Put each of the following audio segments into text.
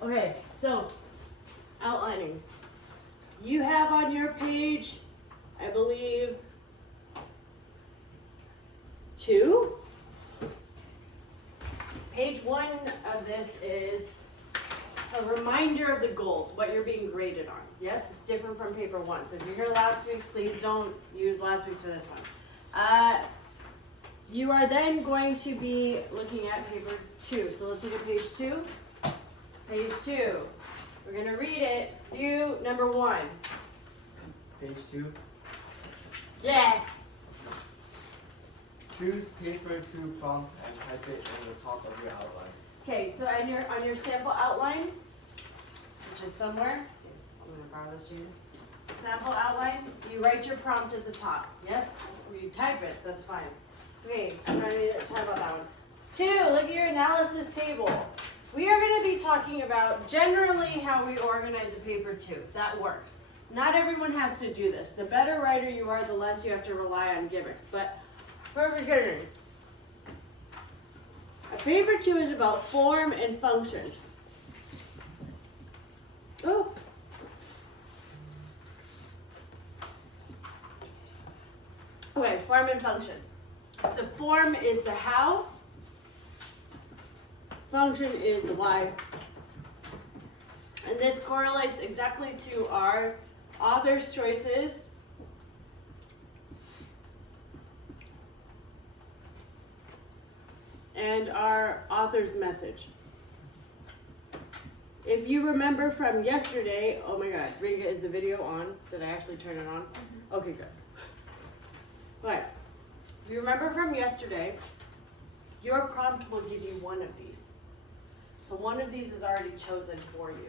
Okay, so outlining. You have on your page, I believe, 2. Page 1 of this is a reminder of the goals, what you're being graded on. Yes, it's different from paper 1. So if you're here last week, please don't use last week's for this one. You are then going to be looking at paper 2. So let's look at page 2. Page 2. We're going to read it. View number 1. Page 2. Yes. Choose paper 2 prompt and type it in the top of your outline. Okay, so on your sample outline, which is somewhere, I'm going to borrow this to you. The sample outline, you write your prompt at the top. Yes? Or you type it, that's fine. Okay, I'm ready to talk about that one. 2, look at your analysis table. We are going to be talking about generally how we organize a paper 2. That works. Not everyone has to do this. The better writer you are, the less you have to rely on gimmicks. But for beginners, a paper 2 is about form and function. Oh. Okay, form and function. The form is the how. Function is the why. And this correlates exactly to our author's choices and our author's message. If you remember from yesterday, oh my God, Ringa, is the video on? Did I actually turn it on? Okay, good. Right. If you remember from yesterday, your prompt will give you one of these. So one of these is already chosen for you.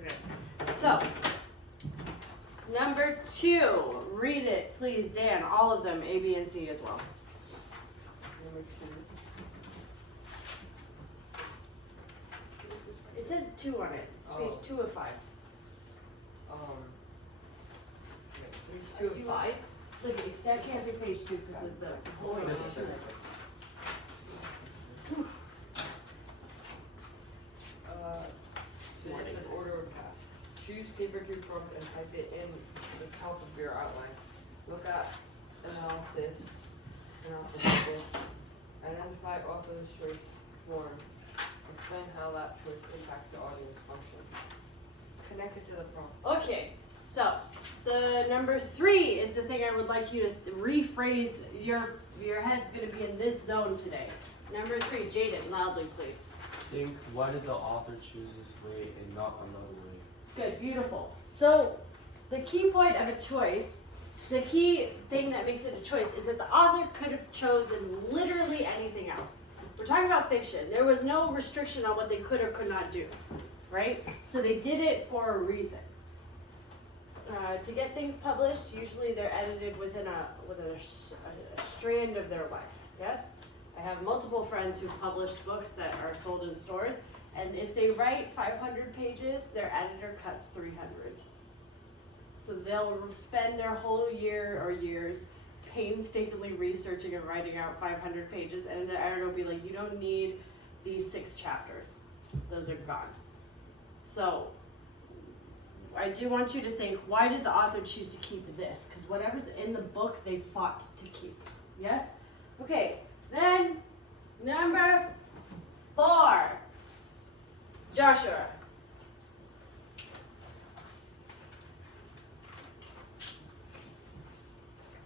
Okay. So, number 2, read it, please, Dan. All of them, A, B, and C as well. It says 2 on it. It's page 2 of 5. Page 2 of 5? Look, that can't be page 2 because of the whole thing. Selection order of tasks. Choose paper 2 prompt and type it in the top of your outline. Look at analysis table. Identify author's choice form. Explain how that choice impacts the audience function. Connect it to the prompt. Okay, so the number 3 is the thing I would like you to rephrase. Your head's going to be in this zone today. Number 3, Jaden, loudly, please. Think, why did the author choose this way and not another way? Good, beautiful. So the key point of a choice, the key thing that makes it a choice is that the author could have chosen literally anything else. We're talking about fiction. There was no restriction on what they could or could not do, right? So they did it for a reason. To get things published, usually they're edited within a strand of their life, yes? I have multiple friends who've published books that are sold in stores, and if they write 500 pages, their editor cuts 300. So they'll spend their whole year or years painstakingly researching and writing out 500 pages, and the editor will be like, you don't need these 6 chapters. Those are gone. So I do want you to think, why did the author choose to keep this? Because whatever's in the book, they fought to keep. Yes? Okay, then number 4, Joshua.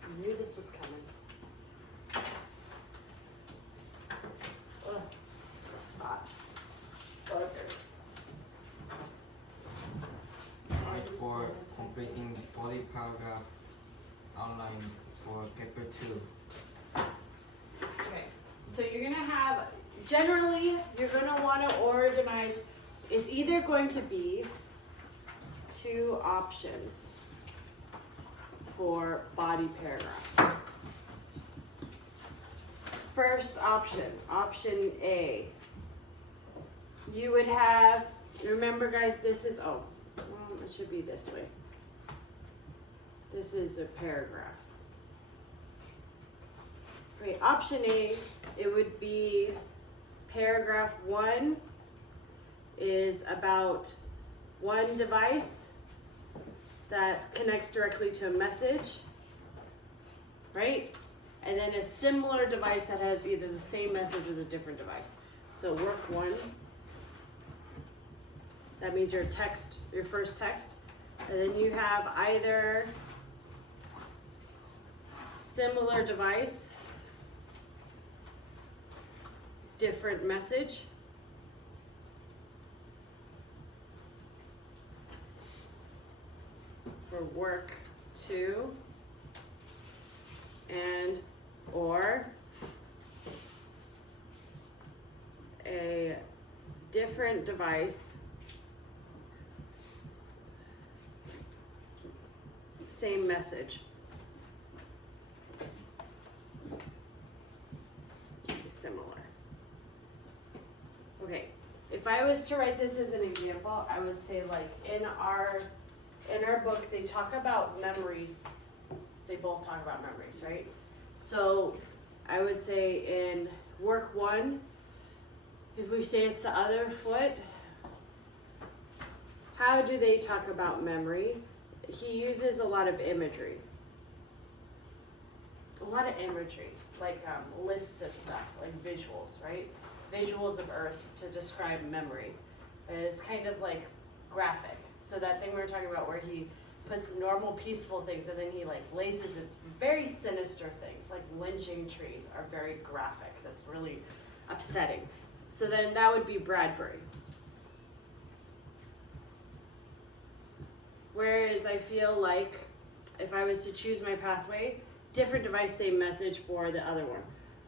I knew this was coming. Ugh, it's hot. Buggers. For completing the 40 paragraph outline for paper 2. Okay, so you're gonna have, generally, you're gonna wanna organize, it's either going to be 2 options for body paragraphs. First option, option A. You would have, remember guys, this is, it should be this way. This is a paragraph. Okay, option A, it would be paragraph 1 is about one device that connects directly to a message, right? And then a similar device that has either the same message or the different device. So work 1, that means your text, your first text. And then you have either similar device, different message, for work 2, and or a different device, same message. Similar. Okay, if I was to write this as an example, I would say like in our book they talk about memories. They both talk about memories, right? So I would say in work 1, if we say it's the other foot, how do they talk about memory? He uses a lot of imagery. Like lists of stuff, like visuals, right? Visuals of Earth to describe memory. And it's kind of like graphic. So that thing we were talking about where he puts normal peaceful things and then he like laces it's very sinister things, like lynching trees are very graphic. That's really upsetting. So then that would be Bradbury. Whereas I feel like if I was to choose my pathway, different device, same message for the other one.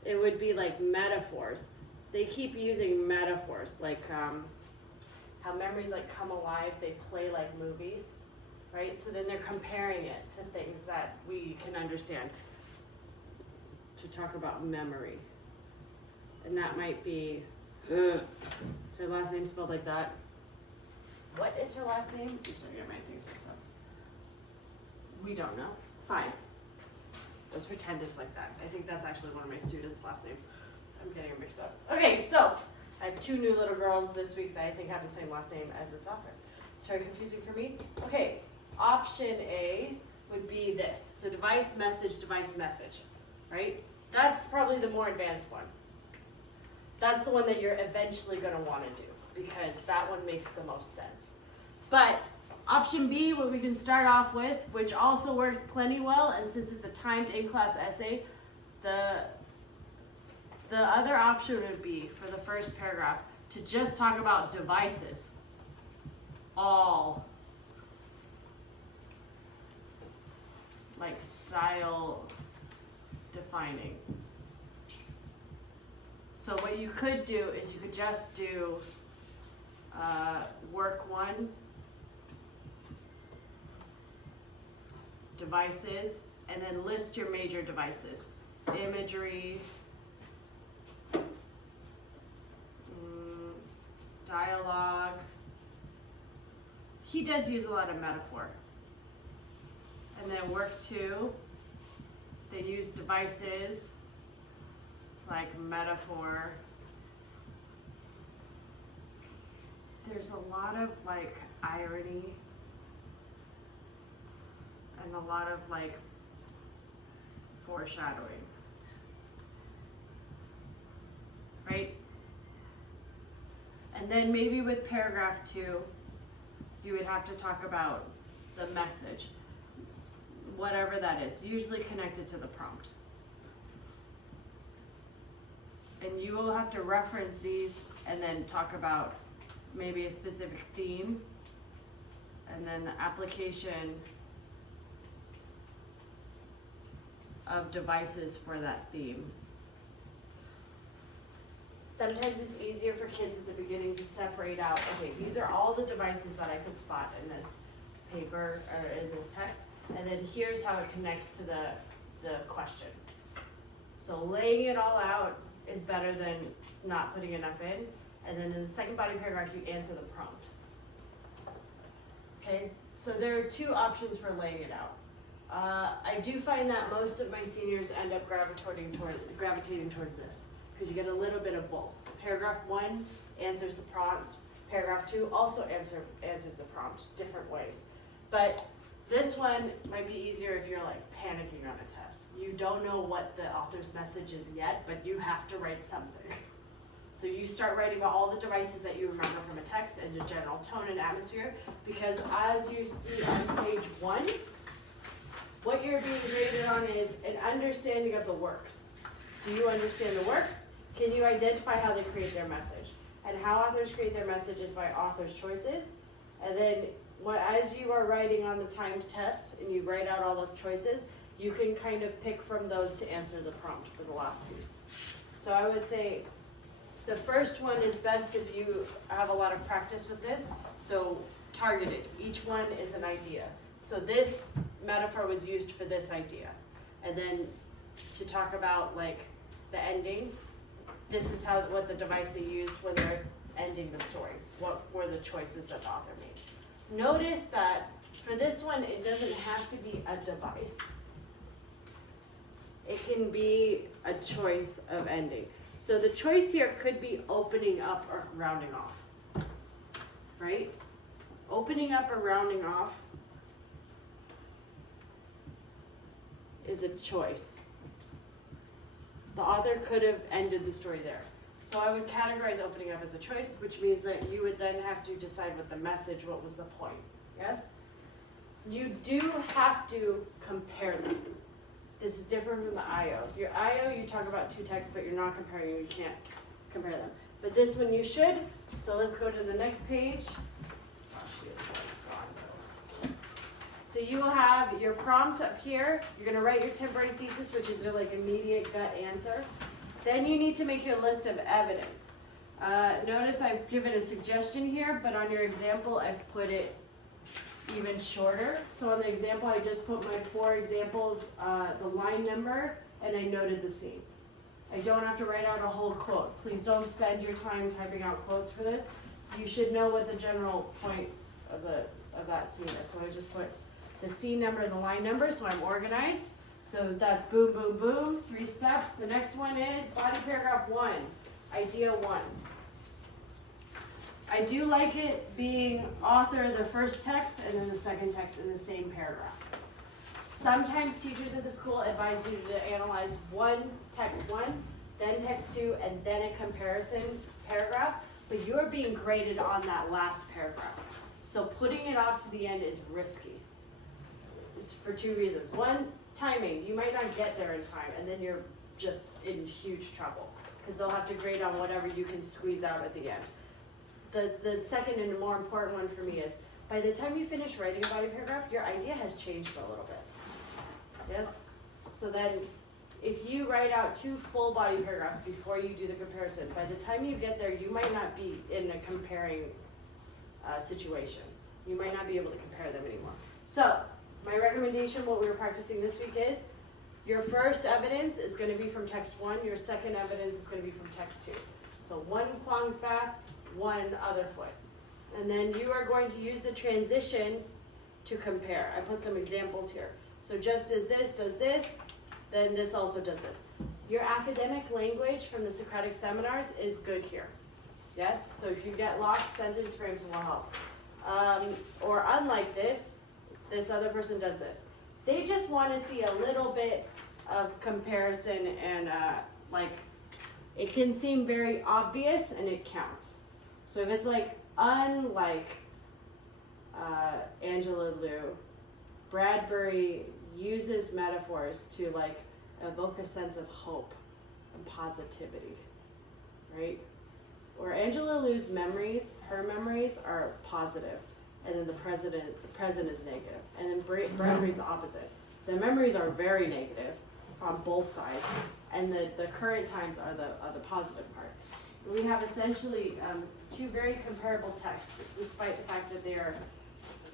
It would be like metaphors. They keep using metaphors, like how memories like come alive, they play like movies, right? So then they're comparing it to things that we can understand to talk about memory. And that might be, is her last name spelled like that? What is her last name? I'm trying to get my things mixed up. We don't know. Fine. Let's pretend it's like that. I think that's actually one of my students' last names. I'm getting it mixed up. Okay, so I have 2 new little girls this week that I think have the same last name as this author. It's very confusing for me. Okay, option A would be this. So device, message, right? That's probably the more advanced one. That's the one that you're eventually going to want to do because that one makes the most sense. But option B, what we can start off with, which also works plenty well, and since it's a timed in-class essay, the other option would be, for the first paragraph, to just talk about devices. All. Like style defining. So what you could do is you could just do work 1, devices, and then list your major devices. Imagery, dialogue. He does use a lot of metaphor. And then work 2, they use devices like metaphor. There's a lot of like irony and a lot of like foreshadowing, right? And then maybe with paragraph 2, you would have to talk about the message, whatever that is, usually connected to the prompt. And you will have to reference these and then talk about maybe a specific theme and then the application of devices for that theme. Sometimes it's easier for kids at the beginning to separate out, okay, these are all the devices that I could spot in this paper or in this text, and then here's how it connects to the question. So laying it all out is better than not putting enough in, and then in the second body paragraph you answer the prompt. Okay, so there are 2 options for laying it out. I do find that most of my seniors end up gravitating towards this, because you get a little bit of both. Paragraph 1 answers the prompt. Paragraph 2 also answers the prompt, different ways. But this one might be easier if you're like panicking on a test. You don't know what the author's message is yet, but you have to write something. So you start writing about all the devices that you remember from a text and the general tone and atmosphere, because as you see on page 1, what you're being graded on is an understanding of the works. Do you understand the works? Can you identify how they create their message? And how authors create their message is by author's choices. And then as you are writing on the timed test and you write out all the choices, you can kind of pick from those to answer the prompt for the last piece. So I would say the first one is best if you have a lot of practice with this. So targeted, each one is an idea. So this metaphor was used for this idea. And then to talk about like the ending, this is what the device they used when they're ending the story. What were the choices that the author made? Notice that for this one, it doesn't have to be a device. It can be a choice of ending. So the choice here could be opening up or rounding off, right? Opening up or rounding off is a choice. The author could have ended the story there. So I would categorize opening up as a choice, which means that you would then have to decide what the message, what was the point, yes? You do have to compare them. This is different from the IO. If you're IO, you talk about two texts, but you're not comparing them, you can't compare them. But this one you should, so let's go to the next page. Oh, she is gone, so you will have your prompt up here. You're gonna write your temporary thesis, which is your like immediate gut answer. Then you need to make your list of evidence. Notice I've given a suggestion here, but on your example, I've put it even shorter. So on the example, I just put my 4 examples, the line number, and I noted the scene. I don't have to write out a whole quote. Please don't spend your time typing out quotes for this. You should know what the general point of that scene is. So I just put the scene number and the line number, so I'm organized. So that's boom, boom, boom, 3 steps. The next one is body paragraph 1, idea 1. I do like it being author the first text and then the second text in the same paragraph. Sometimes teachers at the school advise you to analyze text 1, then text 2, and then a comparison paragraph, but you're being graded on that last paragraph. So putting it off to the end is risky. It's for 2 reasons. One, timing. You might not get there in time, and then you're just in huge trouble because they'll have to grade on whatever you can squeeze out at the end. The second and more important one for me is by the time you finish writing a body paragraph, your idea has changed a little bit. Yes? So then if you write out 2 full body paragraphs before you do the comparison, by the time you get there, you might not be in a comparing situation. You might not be able to compare them anymore. So my recommendation, what we were practicing this week is, your first evidence is going to be from text 1, your second evidence is going to be from text 2. So 1 Kwangsbath, 1 Otherfoot. And then you are going to use the transition to compare. I put some examples here. So just as this does this, then this also does this. Your academic language from the Socratic seminars is good here. Yes? So if you get lost, sentence frames will help. Or unlike this other person does this. They just want to see a little bit of comparison and like it can seem very obvious and it counts. So if it's like unlike Angela Liu, Bradbury uses metaphors to like evoke a sense of hope and positivity, right? Or Angela Liu's memories, her memories are positive, and then the present is negative, and then Bradbury's the opposite. The memories are very negative on both sides, and the current times are the positive part. We have essentially 2 very comparable texts, despite the fact that they are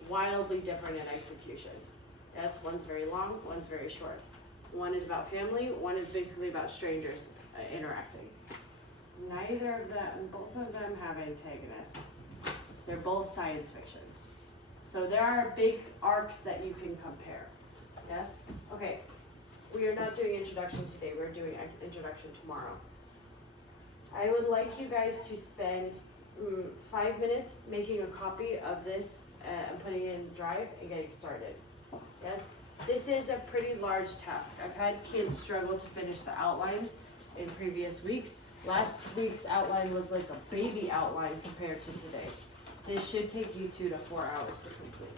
wildly different in execution. Yes, one's very long, one's very short. One is about family, one is basically about strangers interacting. Neither of them, both of them have antagonists. They're both science fiction. So there are big arcs that you can compare. Yes? Okay, we are not doing introduction today, we're doing introduction tomorrow. I would like you guys to spend 5 minutes making a copy of this and putting it in Drive and getting started. Yes, this is a pretty large task. I've had kids struggle to finish the outlines in previous weeks. Last week's outline was like a baby outline compared to today's. This should take you 2 to 4 hours to complete.